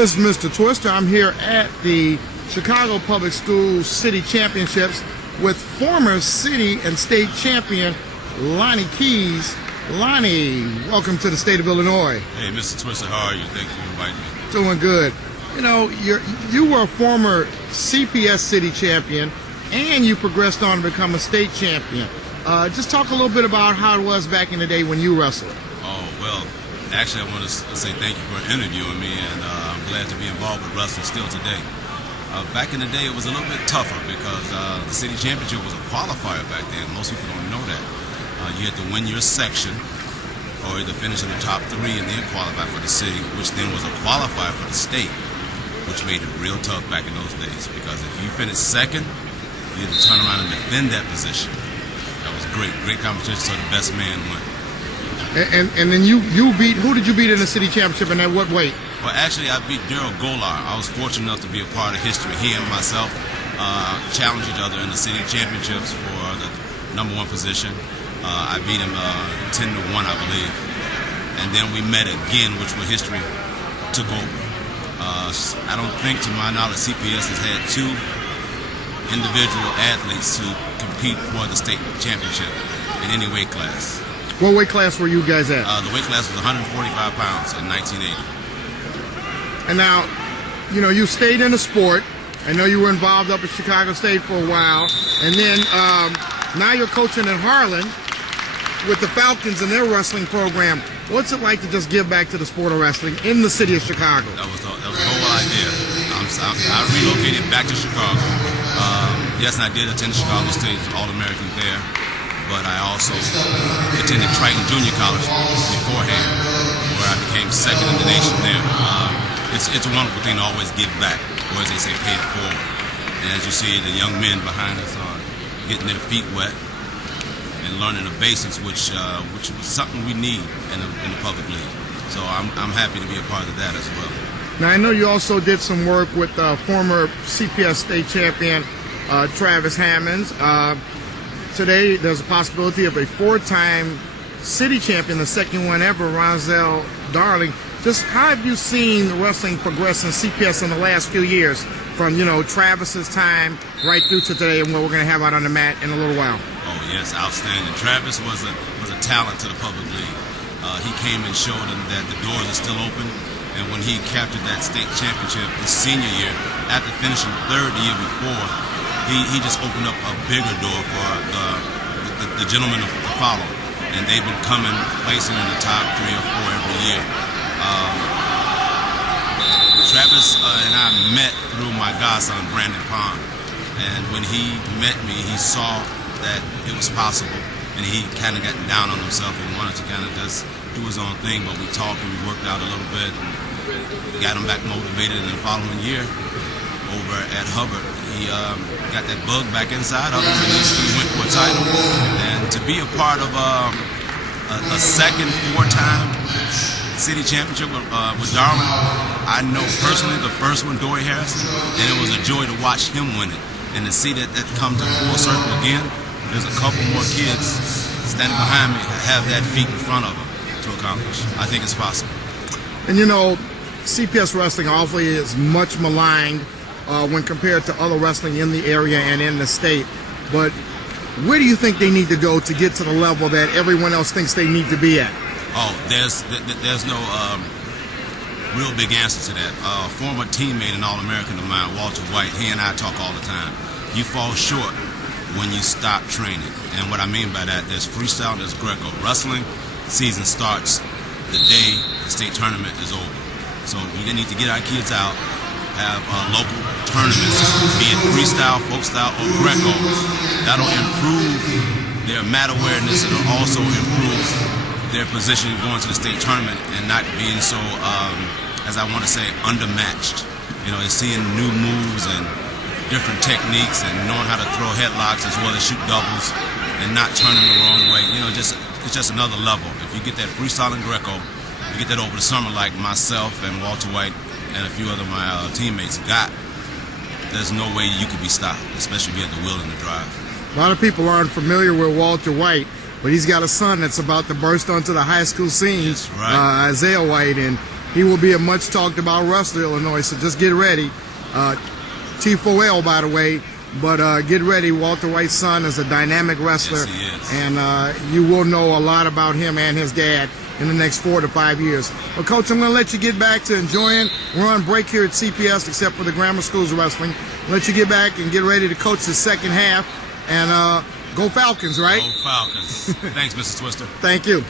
This is Mr. Twister. I'm here at the Chicago Public Schools City Championships with former city and state champion Lonnie Keys. Lonnie, welcome to the state of Illinois. Hey, Mr. Twister, how are you? Thank you for inviting me. Doing good. You know, you were a former CPS city champion, and you progressed on to become a state champion. Just talk a little bit about how it was back in the day when you wrestled. Oh, well, actually, I want to say thank you for interviewing me, and I'm glad to be involved with wrestling still today. Back in the day, it was a little bit tougher because the city championship was a qualifier back then. Most people don't know that. You had to win your section or either finish in the top 3 and then qualify for the city, which then was a qualifier for the state, which made it real tough back in those days because if you finished second, you had to turn around and defend that position. That was great competition, so the best man won. And then you beat, who did you beat in the city championship and at what weight? Well, actually, I beat Daryl Golar. I was fortunate enough to be a part of history. He and myself challenged each other in the city championships for the #1 position. I beat him 10-1, I believe. And then we met again, which where history took over. I don't think, to my knowledge, CPS has had 2 individual athletes to compete for the state championship in any weight class. What weight class were you guys at? The weight class was 145 pounds in 1980. And now, you know, you stayed in the sport. I know you were involved up at Chicago State for a while. And then now you're coaching in Harlan with the Falcons and their wrestling program. What's it like to just give back to the sport of wrestling in the city of Chicago? That was the whole idea. I relocated back to Chicago. Yes, and I did attend Chicago State All-American there, but I also attended Triton Junior College beforehand, where I became second in the nation there. It's a wonderful thing to always give back, or as they say, pay it forward. And as you see, the young men behind us are getting their feet wet and learning the basics, which was something we need in the public league. So I'm happy to be a part of that as well. Now, I know you also did some work with former CPS state champion Travis Hammonds. Today, there's a possibility of a 4-time city champion, the second one ever, Ronzel Darling. Just how have you seen the wrestling progress in CPS in the last few years, from, you know, Travis's time right through to today and what we're going to have out on the mat in a little while? Oh, yes, outstanding. Travis was a talent to the public league. He came and showed them that the doors are still open. And when he captured that state championship his senior year, after finishing third the year before, he just opened up a bigger door for the gentlemen to follow. And they've been coming, placing in the top 3 or 4 every year. Travis and I met through my godson, Brandon Pond. And when he met me, he saw that it was possible. And he kind of got down on himself and wanted to kind of just do his own thing. But we talked and we worked out a little bit and got him back motivated. And the following year, over at Hubbard, he got that bug back inside of him and he went for a title. And to be a part of a second 4-time city championship with Darwin, I know personally the first one, Dory Harrison, and it was a joy to watch him win it. And to see that come to full circle again, there's a couple more kids standing behind me have that feat in front of them to accomplish. I think it's possible. And you know, CPS wrestling obviously is much maligned when compared to other wrestling in the area and in the state. But where do you think they need to go to get to the level that everyone else thinks they need to be at? Oh, there's no real big answer to that. A former teammate and All-American of mine, Walter White, he and I talk all the time. You fall short when you stop training. And what I mean by that, there's freestyle, there's Greco. Wrestling season starts the day the state tournament is over. So we need to get our kids out, have local tournaments, be it freestyle, folk style, or Greco. That'll improve their mat awareness. It'll also improve their position going to the state tournament and not being so, as I want to say, undermatched. You know, they're seeing new moves and different techniques and knowing how to throw headlocks as well as shoot doubles and not turning the wrong way. You know, it's just another level. If you get that freestyle and Greco, you get that over the summer like myself and Walter White and a few other of my teammates got, there's no way you could be stopped, especially if you have the will and the drive. A lot of people aren't familiar with Walter White, but he's got a son that's about to burst onto the high school scene, That's right. Isaiah White, and he will be a much talked about wrestler, Illinois. So just get ready. T4L, by the way. But get ready. Walter White's son is a dynamic wrestler. Yes, he is. And you will know a lot about him and his dad in the next 4 to 5 years. Well, Coach, I'm going to let you get back to enjoying. We're on break here at CPS, except for the Grammar Schools of Wrestling. Let you get back and get ready to coach the second half. And go Falcons, right? Go Falcons. Thanks, Mr. Twister. Thank you.